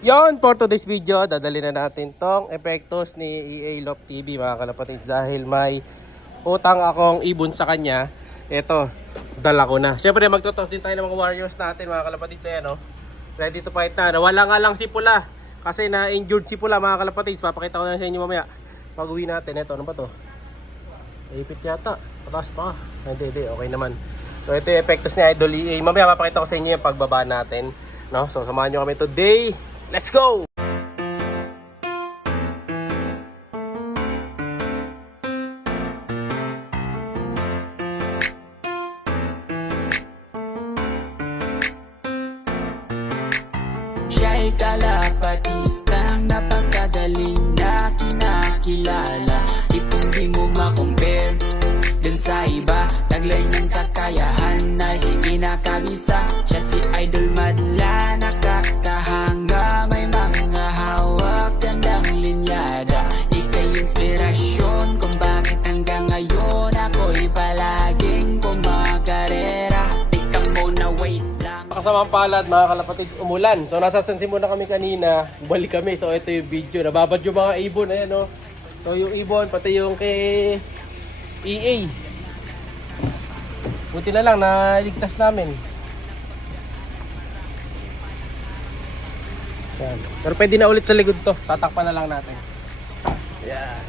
Yon, for today's video, dadali na natin tong epektos ni EA Lock TV mga kalapatids. Dahil may utang akong ibon sa kanya. Ito, dala ko na. Siyempre magtotos din tayo ng mga warriors natin mga kalapatids. Ayan, oh. Ready to fight na. Nawala nga lang si Pula. Kasi na-injured si Pula mga kalapatids. Papakita ko na sa inyo mamaya. Pag uwi natin, ito, ano ba to? Ipit yata. Pataas pa. Hindi, okay naman. So ito yung epektos ni Idol EA. Mamaya papakita ko sa inyo yung pagbaba natin, no? So samahan nyo kami today. Let's go! Siya'y kalapatistang napakagaling na kinakilala. Hindi mo ma-compare dun sa iba. Taglay ng kakayahan ay kinakabisa. Siya si Idol Madla, nakakahanga. May mga hawak, gandang linyada. Ika'y inspirasyon kung bakit hanggang ngayon ako'y palaging kumakarera. Ikaw muna, wait lang. Kasamang palad mga kalapatids, umulan. So nasasansin muna kami kanina, balik kami. So ito yung video, nababad yung mga ibon. Ayan, oh. So yung ibon, pati yung kay EA. Buti na lang, naligtas namin. Yan. Pero pwede na ulit sa likod to, tatakpan na lang natin. Yan.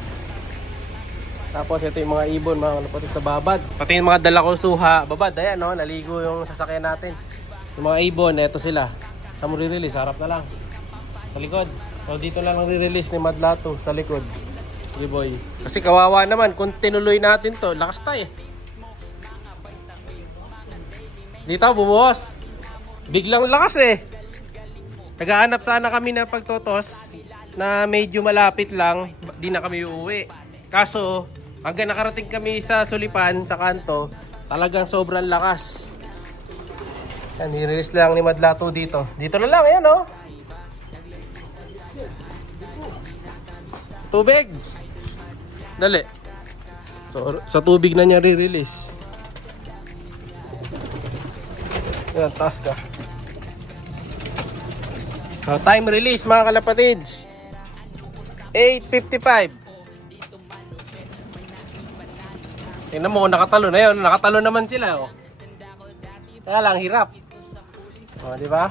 Tapos ito yung mga ibon, mga kalapatids na babad. Pati yung mga dala ko suha, babad. Ayan, no? Naligo yung sasakyan natin. Yung mga ibon, eto sila. Sa mo re-release, harap na lang. Sa likod. So dito lang re-release ni Madlato sa likod. Hey boy. Kasi kawawa naman, kung tinuloy natin to, lakas tayo. Dito, bumuhos. Biglang lakas eh. Nagaanap sana kami ng pagtotos na medyo malapit lang, di na kami uuwi. Kaso, hanggang nakarating kami sa Sulipan, sa kanto, talagang sobrang lakas. Yan, i-release lang ni Madlato dito. Dito na lang, ayan oh. Tubig. Dali. So, sa tubig na niya re-release. Yan, taas ka. So, time release mga kalapatids. 8:55. Tingnan mo, nakatalo na yun. Nakatalo naman sila oh. Kaya lang, hirap. O, di ba?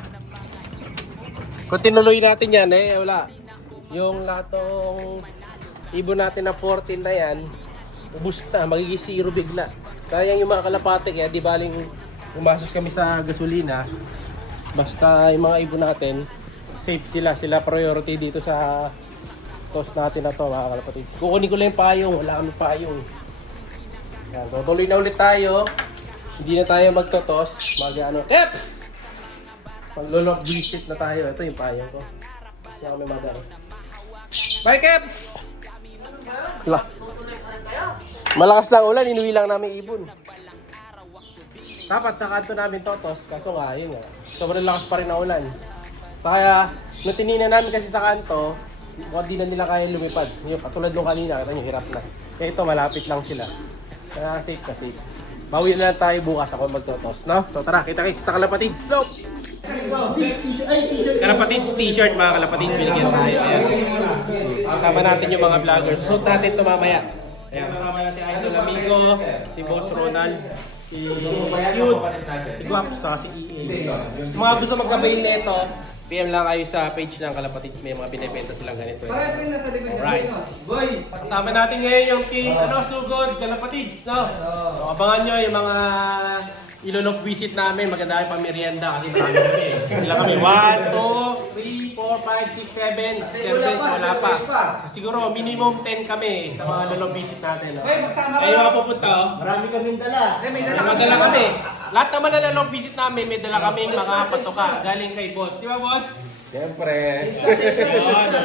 Kung tinuloy natin yan, eh, wala. Yung latong ibon natin na 14 na yan, ubus na, magiging 0 bigla. Sayang yung mga kalapate, kaya di baling umasos kami sa gasolina. Basta yung mga ibon natin, safe sila. Sila priority dito sa toss natin na to, mga kalapatids. Kukunin ko lang yung payong, wala kami payong. Yan, tutuloy na ulit tayo. Hindi na tayo magtotos, Keps! Mag-lolok visit na tayo. Ito yung payong ko. Kasi ako may magano. Bye, Keps! Malakas na ang ulan, inuwi lang namin ibon. Dapat sa kanto namin totos, kaso nga, yun nga. Sobrang lakas pa rin ang ulan. Kaya, nung tinina namin kasi sa kanto, hindi na nila kaya lumipad. Yung katulad nung kanina, kita nyo, hirap na. Kaya ito, malapit lang sila. Kaya safe na safe. Bawi na lang tayo bukas ako magtotos, no? So tara, kita-kits sa Kalapatids Slope! Kalapatids t-shirt mga kalapatids, binigyan tayo. Ayan. Kasama natin yung mga vloggers. Suot natin ito mamaya. Ayan, kasama natin si Idol Amigo, si Boss Ronald, si Cute, si Guaps, si EA. Mga gusto magkabayin nito, PM lang kayo sa page ng Kalapatids. May mga binibenta silang ganito. Alright. Kasama natin ngayon yung King Sugod, Kalapatids. No? So, abangan nyo yung mga ilunok visit namin. Maganda yung pamirienda kasi marami kami eh. Ilan kami? 1, 2, 3, 4, 5, 6, 7, 7, wala pa. Siguro minimum 10 kami sa mga ilunok visit natin. No? Ayun mga pupunta oh. Marami kaming dala. May dala kami. Lahat naman na ilunok visit namin, may dala kaming mga patoka galing kay boss. Di ba boss? Siyempre.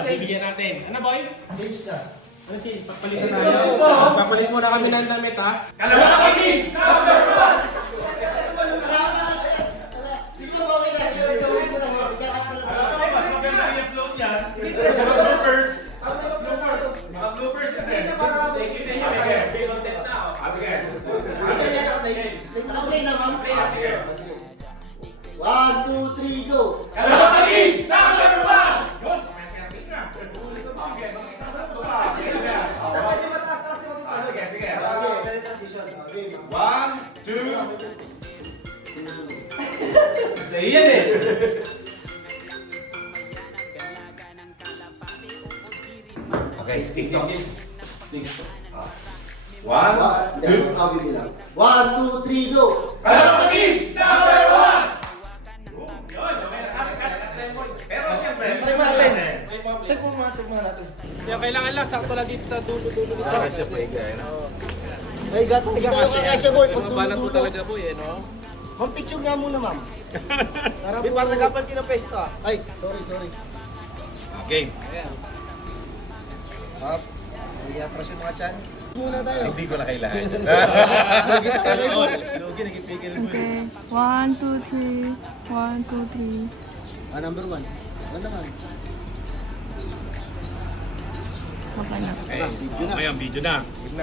Bibigyan natin. Ano boy? Change na. Ano change? Papalitan tayo. Papalit muna kami ng damit ha. Kalapatids number 1! One, two, three, go! Kalapatids number 1! Okay, TikTok. One, two. One, two, three, go! Kalapatids number 1! Pero siyempre, Check mo natin. Yung kailangan lang, sakto lang dito sa dulo-dulo nito. Ay, gato. Kasya boy. Mabalan po talaga po eh, no? Ma'am, picture nga muna, ma'am. Para Di parang nagkapanti ng pwesto ah. Ay, sorry. game. Hindi atras yung mga chan. Muna tayo. Hindi ko na kailangan. Lugi, nagipigil mo. Okay. 1, 2, 3. 1, 2, 3. Ah, number 1. Ano naman? Okay na. Video na. May ang video na.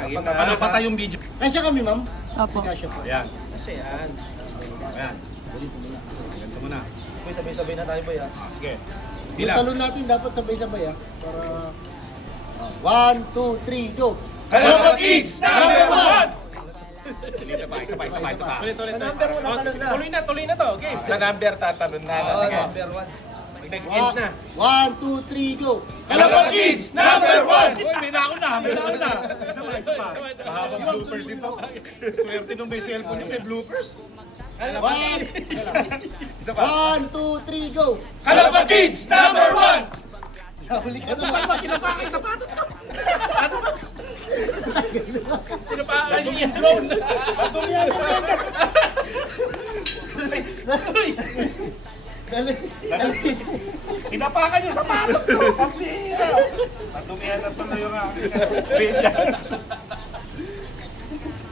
Gitna. Ano pa tayong video? Kasya kami, ma'am. Opo. Kasya po. Ayan. Kasi yan. Ayan. Ganito mo na. Uy, sabay-sabay na tayo ba yan? Sige. Yung Bilang. talon natin dapat sabay-sabay ah. Para 1, 2, 3, go! Kalapatids number 1! Dito pa, isa pa. Ulit. Sa number 1 natalon na. Tuloy na to, okay. Sa number tatalon na. Oo, Sige. number 1. Nag-end na. 1, 2, 3, go! Kalapatids number 1! Uy, may nauna. Isa pa. Mahabang bloopers ito. Swerte nung may cellphone yung may bloopers. 1, Isa pa. 1, 2, 3, go! Kalapatids number 1! Huli ka naman. Kinapakay sapatos ka. Pinapaan yung drone. Dali. Kinapakan yung sapatos ko. Pambira. Natumihan na tuloy yung aking bilyas.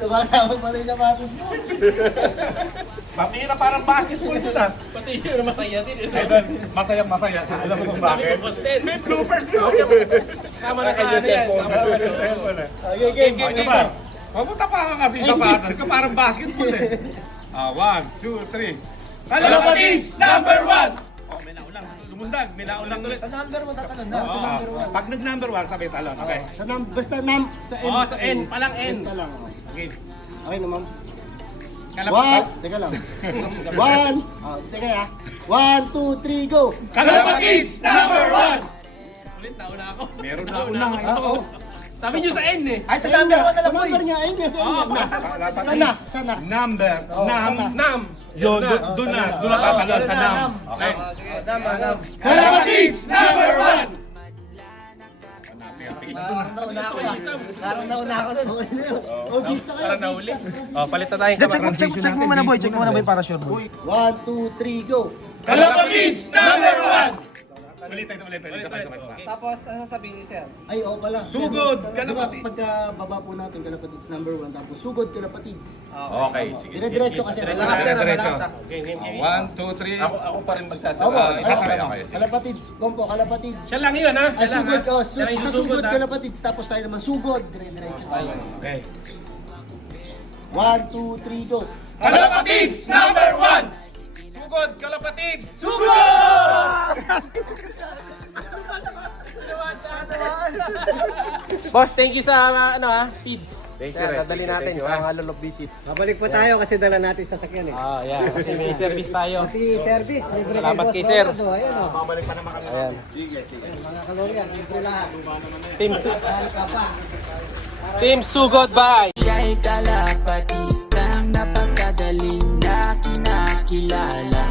Tumasabag pala yung sapatos mo. Pambira parang basketball yun ah. Pati yun masaya din. Ay doon, masayang-masaya. Alam mo kung bakit? May bloopers ko. Sama na sa ano yan. Okay, game. Isa pa. Mabuta pa ka kasi yung sapatos ko. Parang basketball eh. 1, 2, 3. Kalapatids number 1! Oh, may naulang. Lumundag. May naulang ulit. Sa number 1 tatalon na. Sa number 1. Pag nag-number 1, sabay talon. Okay. Basta sa N. Oh, sa N. Palang N. N pa lang. oh. Okay. Okay na, ma'am. Kalapatids. Teka lang. 1, teka ya. 1, 2, 3, go! Kalapatids number 1! Ulit, nauna ako. Meron na una. Oo. Sabi nyo sa N eh. Ay, sa number 1 na Sa lang boy. number nga, ayun nga, sa N nga. Sana. Number. Nam. Nam. Yun, doon na. Doon na tatalon sa nam. Okay. Nam. Kalapatids number 1! Nauna ako ah. Parang nauna ako dun. Obvious na kayo. Para nahuli. Oh, palit na tayong Check mo muna boy. Check mo muna boy para sure boy. 1, 2, 3, go! Kalapatids number 1! Ulit. Isa pa. Tapos, ano sasabihin ni Sir? Ay, oo pala. Sugod, Di ba, kalapatids. pagka baba po natin, kalapatids number 1, tapos sugod, kalapatids. Okay, sige. Dire-diretso kasi. Diretso. Okay, game. 1, 2, 3. Ako pa rin Opo, magsasabi. Isasabay ako. Sige. kalapatids. Kompo, kalapatids. Siya lang yun ha. Ay, Siya lang, sugod, ha? oh, Siya lang yung sa susugod, sugod, ha? kalapatids. Tapos tayo naman, sugod. Dire-diretso tayo. Okay. 1, 2, 3, go! Kalapatids number 1! Sugod, kalapatids! Boss, thank you sa Tids. Thank you, Red. Dadali natin Thank you, sa ha? mga lulok visit. Babalik po tayo kasi dala natin sa sakyan eh. Ah, yeah. Kasi may service tayo. Happy service. Libre Salamat Boss kay Sir. Ronaldo. Ayun o. Babalik pa naman kami. Ayan. Mga kaloryan, libre lahat. Team, Ka pa. team Sugod, bye! Siya'y kalapatistang napakagaling na kinakilala.